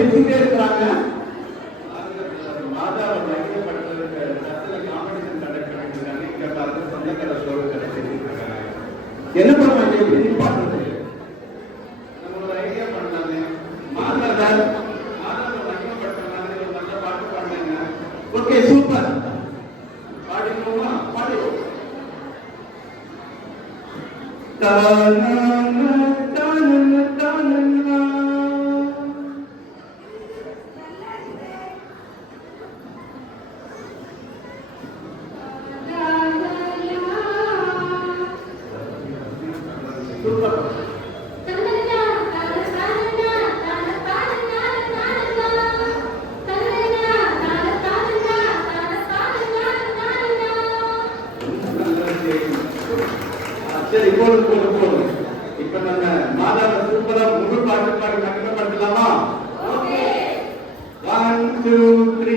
பேசிட்டே இருக்கிறாங்க. என்ன பண்ணுவாங்க? எப்படி பாடுறது நம்ம ஒரு ஐடியா பண்ணலாமே சரி போதும் போதும் போதும் இப்ப நம்ம மாதாவை சூப்பரா முழு பாட்டு பாடி மகிமைப்படுத்தலாமா one two three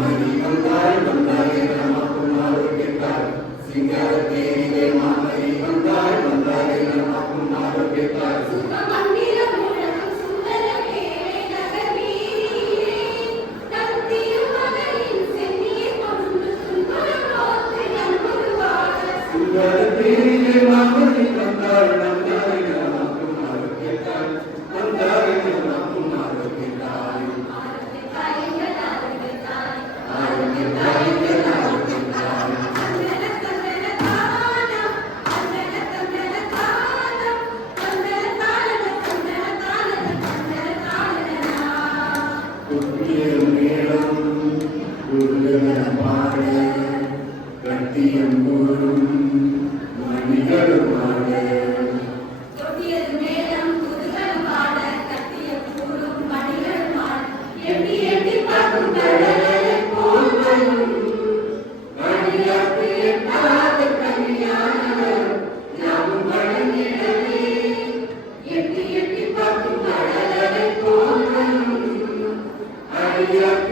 Thank you. realidad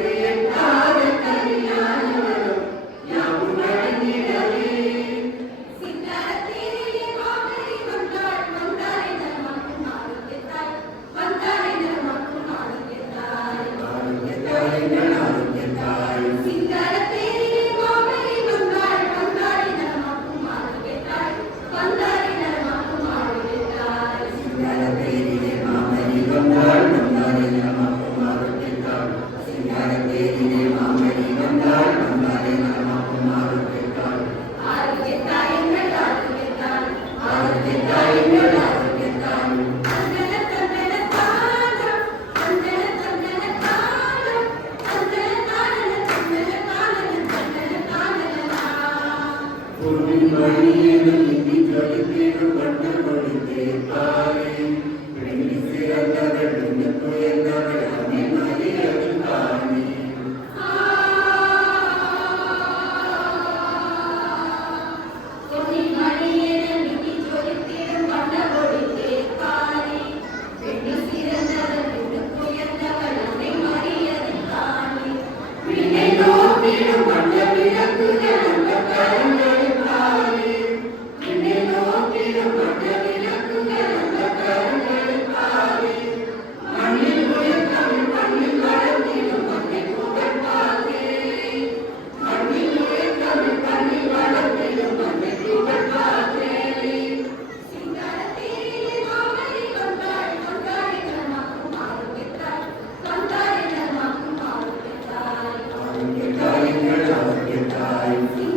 die